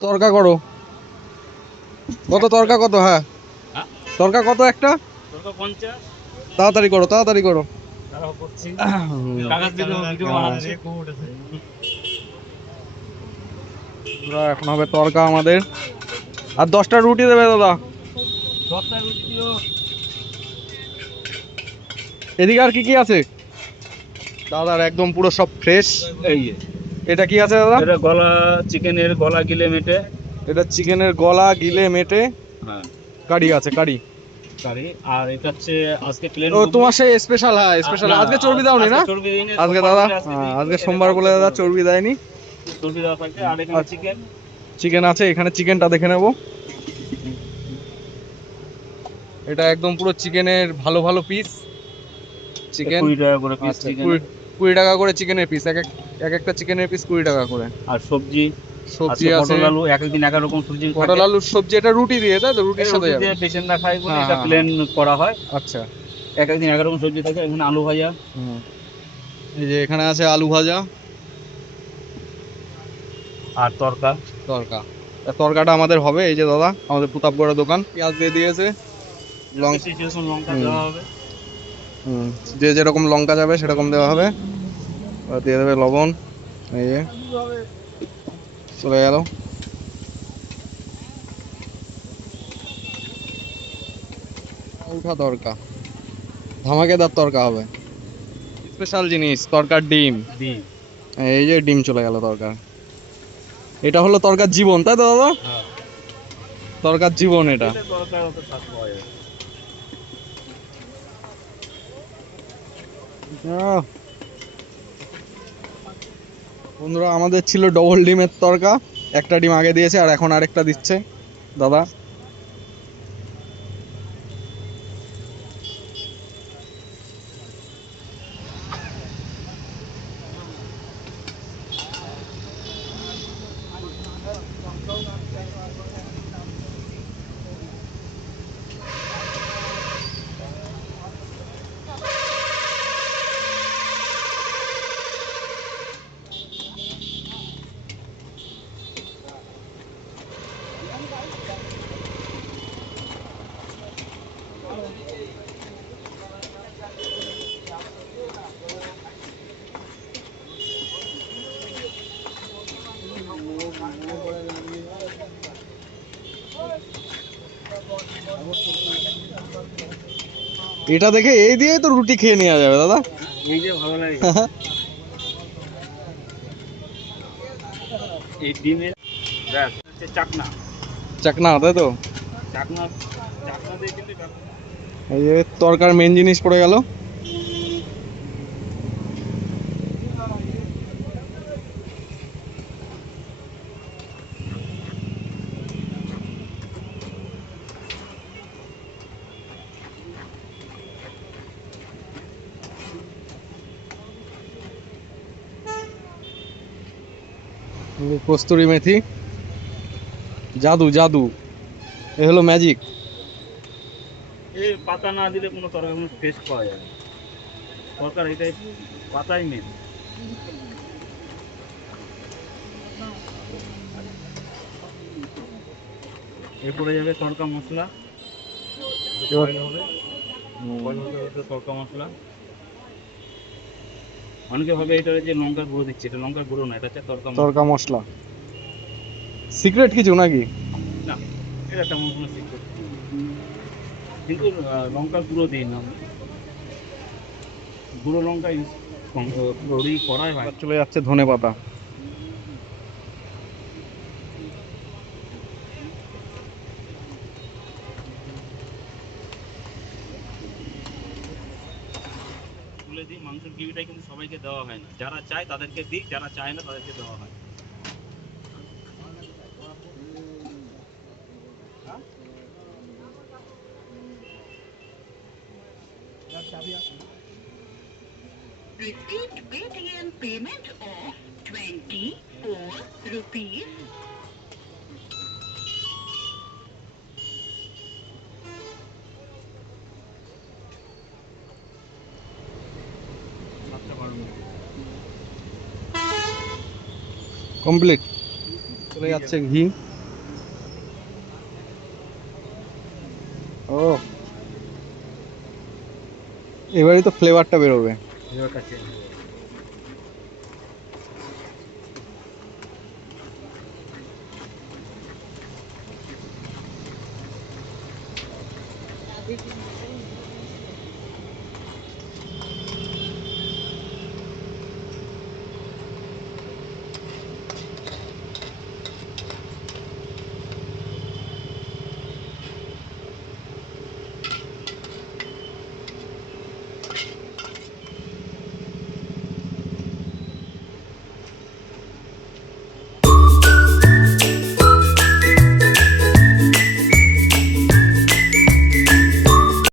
তরকা করো। কত তরকা কত? হ্যাঁ, হ্যাঁ? তরকা কত একটা? তোরটা 50 তাড়াতাড়ি করো, তাড়াতাড়ি করো। তারাও করছি। হুম, কাগজ দিকে ভিডিও বানাচ্ছে। পুরা এখন হবে তরকা আমাদের। আর 10টা রুটি দেবে দাদা। 10টা রুটি দিও। এদিকে আর কি কি আছে দাদার? একদম পুরো সব ফ্রেশ। এই যে এটা কি আছে দাদা? এটা গলা, চিকেনের গলা গিলে মেটে। এটা চিকেনের গলা গিলে মেটে হ্যাঁ, কারি আছে, কারি। কারি। আর এটা হচ্ছে আজকে প্লেন ও ঘুগনি। তোমার সেই স্পেশাল, হ্যাঁ স্পেশাল। না, আজকে চর্বি দাওনি আজকে না? চর্বি দিইনি, আজকে সোমবার দাদা, বলে আজকে হ্যাঁ, দিয়ে আজকে দিচ্ছি, এটা সোমবার বলে কালকে দাদা পড়বে। চর্বি দেয়নি। চর্বি দেওয়া থাকবে। আর এখানে আচ্ছা, চিকেন। চিকেন আছে এখানে, চিকেনটা দেখে নেবো। এটা একদম পুরো চিকেনের ভালো ভালো পিস চিকেন। 20 টাকা করে পিস আচ্ছা, চিকেন। 20 টাকা করে চিকেনের পিস, এক একটা চিকেনের পিস 20 টাকা করে। আর সবজি সবজি আজকে আছে, পটল আলু, এক একদিন এক এক রকম সবজি পটল থাকে। আলুর সবজি। এটা রুটি দিয়ে, তাই তো? এই রুটির সাথে রুটি যাবে। দিয়ে পেশেন্টরা খায় বলে হ্যাঁ এটা হ্যাঁ হ্যাঁ, প্লেন করা হয়। আচ্ছা। এক একদিন এক এক রকম সবজি থাকে। এখানে আলু ভাজা। হুম, এই যে এখানে আছে আলু ভাজা, আর তরকা। তরকা। তা তরকাটা আমাদের হবে। এই যে দাদা আমাদের প্রতাপগড়ের দোকান, পেঁয়াজ দিয়ে দিয়েছে। লং বেশি সেরকম লঙ্কা হুম দেওয়া হবে। হুম, যে যেরকম লঙ্কা যাবে সেরকম দেওয়া হবে। আর দিয়ে দেবে লবণ। এই যে চলে গেল। উঠা তরকা, ধামাকেদার তরকা হবে। স্পেশাল জিনিস, তরকার ডিম। ডিম। এই যে ডিম চলে গেল তরকার। এটা হলো তরকার জীবন, তাই তো দাদা? হ্যাঁ, তরকার জীবন না এটা। দিলে তরকার অত স্বাদ পাওয়া যায় না। আহ, বন্ধুরা, আমাদের ছিল ডবল ডিমের তরকা। একটা ডিম আগে দিয়েছে আর এখন আরেকটা দিচ্ছে দাদা। এটা দেখে এই দিয়েই তো রুটি খেয়ে নেওয়া যাবে দাদা। এই যে ভালো লাগে এই ডিমের। ব্যাস হচ্ছে চাকনা। চাকনা, তাই তো? চাকনা, চাকনা দিয়ে কিন্তু ব্যাপার। এই যে তরকার মেন জিনিস পড়ে গেল। কস্তুরি মেথি, জাদু জাদু, এ হলো ম্যাজিক। এই পাতা না দিলে কোনো তরকারি কোনো টেস্ট পাওয়া যায় না। তরকার এটাই, পাতাই মেন। এরপরে যাবে তড়কা মশলা। এবার বয়েল হবে, বয়েল হতে হতে তড়কা মশলা। অনেকে ভাবে এটা যে লঙ্কার গুঁড়ো দিচ্ছে, এটা লঙ্কার গুঁড়ো না, এটা হচ্ছে তড়কা তরকা মশলা। মশলা, সিক্রেট কিছু নাকি? না, এটা তেমন কোনো সিক্রেট কিছু না। কিন্তু লঙ্কার গুঁড়ো দিই না আমি। গুঁড়ো লঙ্কা ইউজ করাই হয় এবার না। চলে যাচ্ছে ধনে পাতা। তুলে দিই, মাংসের গ্রেভিটা কিন্তু সবাইকে দেওয়া হয় না। যারা চায় তাদেরকে দিই, যারা চায় না তাদেরকে দেওয়া হয়। Received Paytm payment of 24 rupees. Complete. চলে দিয়ে যাচ্ছে যাবে। ঘি। ও, এবারই তো ফ্লেভারটা বেরোবে। ফ্লেভারটা চেঞ্জ হবে।